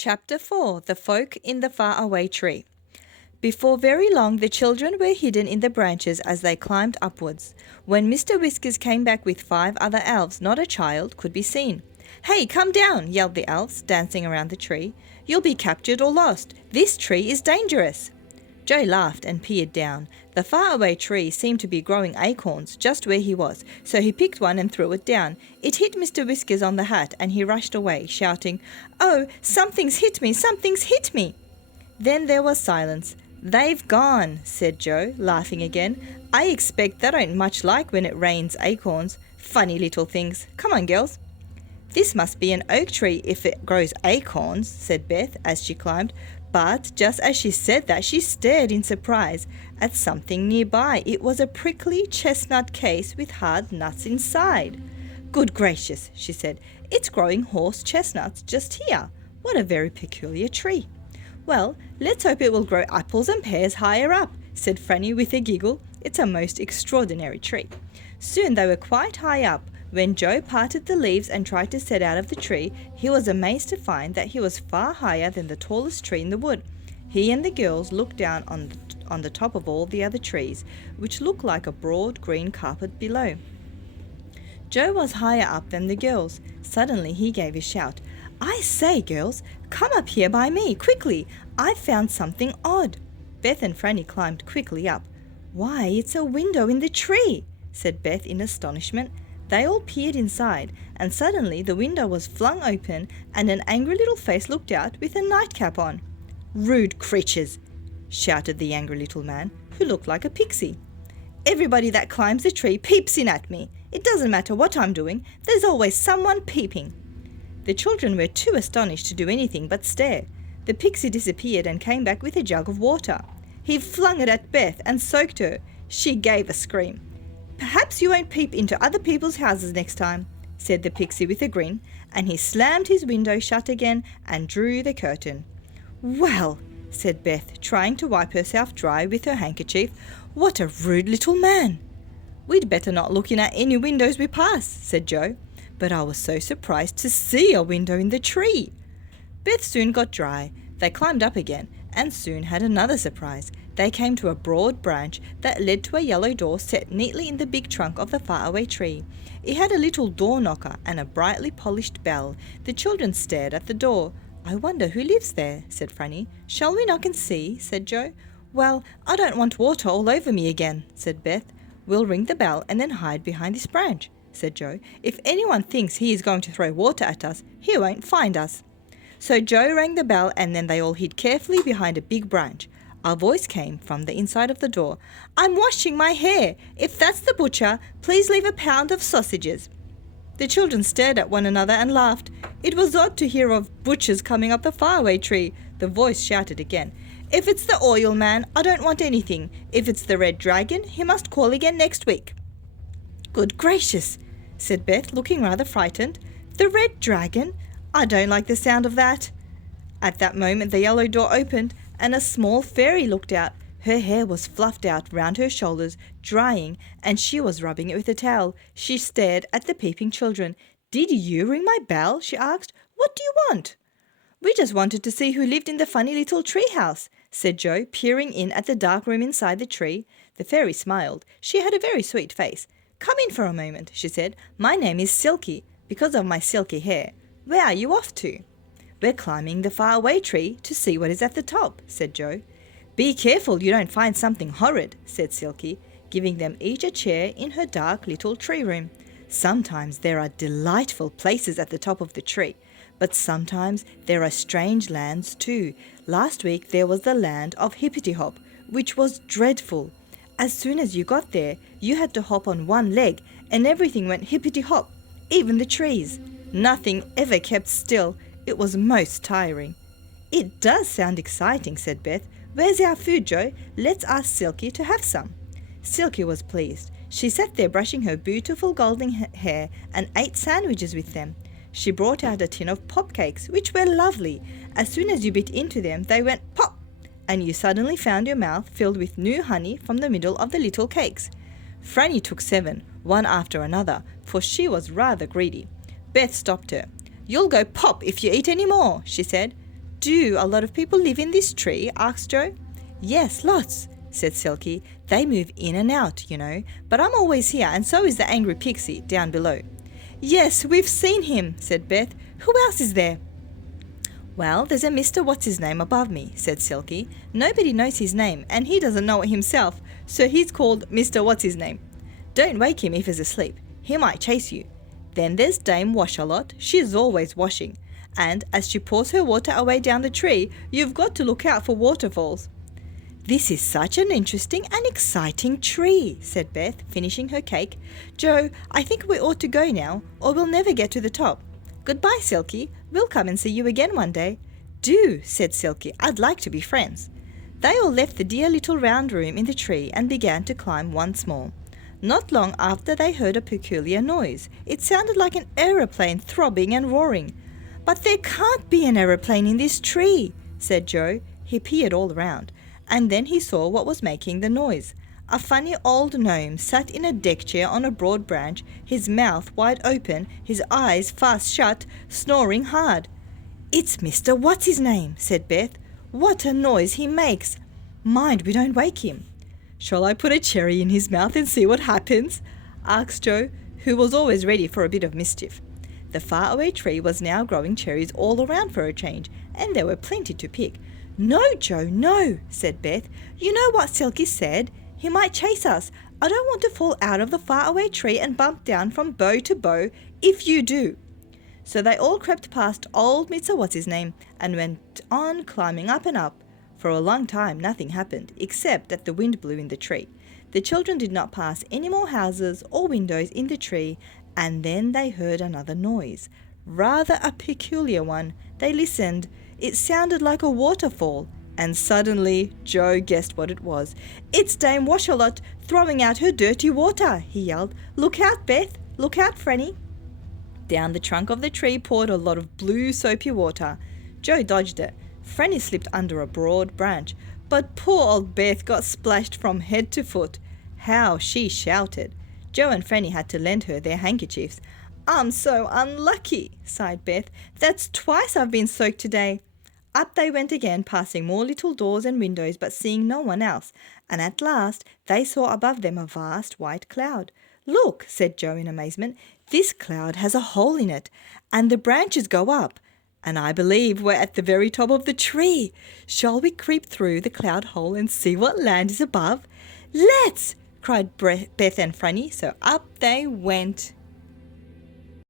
Chapter 4 The Folk in the Faraway Tree. Before very long, the children were hidden in the branches as they climbed upwards. When Mr. Whiskers came back with 5 other elves, not a child could be seen. "Hey, come down!" yelled the elves, dancing around the tree. "You'll be captured or lost. This tree is dangerous." Joe laughed and peered down. The faraway tree seemed to be growing acorns just where he was, so he picked one and threw it down. It hit Mr. Whiskers on the hat and he rushed away, shouting, "Oh, something's hit me! Something's hit me!" Then there was silence. "They've gone," said Joe, laughing again. "I expect they don't much like when it rains acorns. Funny little things. Come on, girls." "This must be an oak tree if it grows acorns," said Beth as she climbed. But just as she said that, she stared in surprise at something nearby. It was a prickly chestnut case with hard nuts inside. "Good gracious," she said, "it's growing horse chestnuts just here. What a very peculiar tree." "Well, let's hope it will grow apples and pears higher up," said Franny with a giggle. "It's a most extraordinary tree." Soon they were quite high up. When Joe parted the leaves and tried to set out of the tree, he was amazed to find that he was far higher than the tallest tree in the wood. He and the girls looked down on the top of all the other trees, which looked like a broad green carpet below. Joe was higher up than the girls. Suddenly he gave a shout. "I say, girls, come up here by me, quickly. I've found something odd." Beth and Franny climbed quickly up. "Why, it's a window in the tree," said Beth in astonishment. They all peered inside, and suddenly the window was flung open and an angry little face looked out with a nightcap on. "Rude creatures!" shouted the angry little man, who looked like a pixie. "Everybody that climbs a tree peeps in at me. It doesn't matter what I'm doing, there's always someone peeping." The children were too astonished to do anything but stare. The pixie disappeared and came back with a jug of water. He flung it at Beth and soaked her. She gave a scream. "Perhaps you won't peep into other people's houses next time," said the pixie with a grin, and he slammed his window shut again and drew the curtain. "Well," said Beth, trying to wipe herself dry with her handkerchief, "what a rude little man." "We'd better not look in at any windows we pass," said Joe. "But I was so surprised to see a window in the tree." Beth soon got dry. They climbed up again and soon had another surprise. They came to a broad branch that led to a yellow door set neatly in the big trunk of the faraway tree. It had a little door knocker and a brightly polished bell. The children stared at the door. "I wonder who lives there," said Franny. "Shall we knock and see?" said Joe. "Well, I don't want water all over me again," said Beth. "We'll ring the bell and then hide behind this branch," said Joe. "If anyone thinks he is going to throw water at us, he won't find us." So Joe rang the bell and then they all hid carefully behind a big branch. A voice came from the inside of the door. "I'm washing my hair. If that's the butcher, please leave a pound of sausages." The children stared at one another and laughed. It was odd to hear of butchers coming up the faraway tree. The voice shouted again. "If it's the oil man, I don't want anything. If it's the red dragon, he must call again next week." "Good gracious," said Beth, looking rather frightened. "The red dragon? I don't like the sound of that." At that moment the yellow door opened and a small fairy looked out. Her hair was fluffed out round her shoulders, drying, and she was rubbing it with a towel. She stared at the peeping children. "Did you ring my bell?" she asked. "What do you want?" "We just wanted to see who lived in the funny little tree house," said Joe, peering in at the dark room inside the tree. The fairy smiled. She had a very sweet face. "Come in for a moment," she said. "My name is Silky, because of my silky hair. Where are you off to?" "We're climbing the faraway tree to see what is at the top," said Joe. "Be careful you don't find something horrid," said Silky, giving them each a chair in her dark little tree room. "Sometimes there are delightful places at the top of the tree, but sometimes there are strange lands too. Last week there was the land of Hippity Hop, which was dreadful. As soon as you got there, you had to hop on one leg and everything went hippity hop, even the trees. Nothing ever kept still. It was most tiring." "It does sound exciting," said Beth. "Where's our food, Joe? Let's ask Silky to have some." Silky was pleased. She sat there brushing her beautiful golden hair and ate sandwiches with them. She brought out a tin of pop cakes, which were lovely. As soon as you bit into them, they went pop, and you suddenly found your mouth filled with new honey from the middle of the little cakes. Franny took 7, one after another, for she was rather greedy. Beth stopped her. "You'll go pop if you eat any more," she said. Do a lot of people live in this tree? Asked Joe. Yes, lots, said Silky. They move in and out, but I'm always here, and so is the angry pixie down below. Yes, we've seen him, said Beth. Who else is there? Well, there's a Mr. What's-his-name above me, said Silky. Nobody knows his name, and he doesn't know it himself, so he's called Mr. What's-his-name. Don't wake him if he's asleep. He might chase you. Then there's Dame Wash-a-Lot. She's always washing. And as she pours her water away down the tree, you've got to look out for waterfalls. This is such an interesting and exciting tree, said Beth, finishing her cake. Joe, I think we ought to go now, or we'll never get to the top. Goodbye, Silky. We'll come and see you again one day. Do, said Silky. I'd like to be friends. They all left the dear little round room in the tree and began to climb once more. Not long after they heard a peculiar noise. It sounded like an aeroplane throbbing and roaring. But there can't be an aeroplane in this tree, said Joe. He peered all around, and then he saw what was making the noise. A funny old gnome sat in a deck chair on a broad branch, his mouth wide open, his eyes fast shut, snoring hard. It's Mr. What's-his-name, said Beth. What a noise he makes! Mind we don't wake him. Shall I put a cherry in his mouth and see what happens? Asked Joe, who was always ready for a bit of mischief. The faraway tree was now growing cherries all around for a change, and there were plenty to pick. No, Joe, no, said Beth. You know what Silky said? He might chase us. I don't want to fall out of the faraway tree and bump down from bough to bough if you do. So they all crept past old Mr. What's-his-name and went on climbing up and up. For a long time nothing happened, except that the wind blew in the tree. The children did not pass any more houses or windows in the tree, and then they heard another noise. Rather a peculiar one. They listened. It sounded like a waterfall, and suddenly Joe guessed what it was. It's Dame Wash-a-Lot throwing out her dirty water, he yelled. Look out, Beth! Look out, Franny! Down the trunk of the tree poured a lot of blue soapy water. Joe dodged it. Franny slipped under a broad branch, but poor old Beth got splashed from head to foot. How she shouted! Joe and Franny had to lend her their handkerchiefs. I'm so unlucky, sighed Beth. That's twice I've been soaked today. Up they went again, passing more little doors and windows, but seeing no one else, and at last they saw above them a vast white cloud. Look, said Joe in amazement, this cloud has a hole in it, and the branches go up, and I believe we're at the very top of the tree. Shall we creep through the cloud hole and see what land is above? Let's! Cried Beth and Franny, so up they went.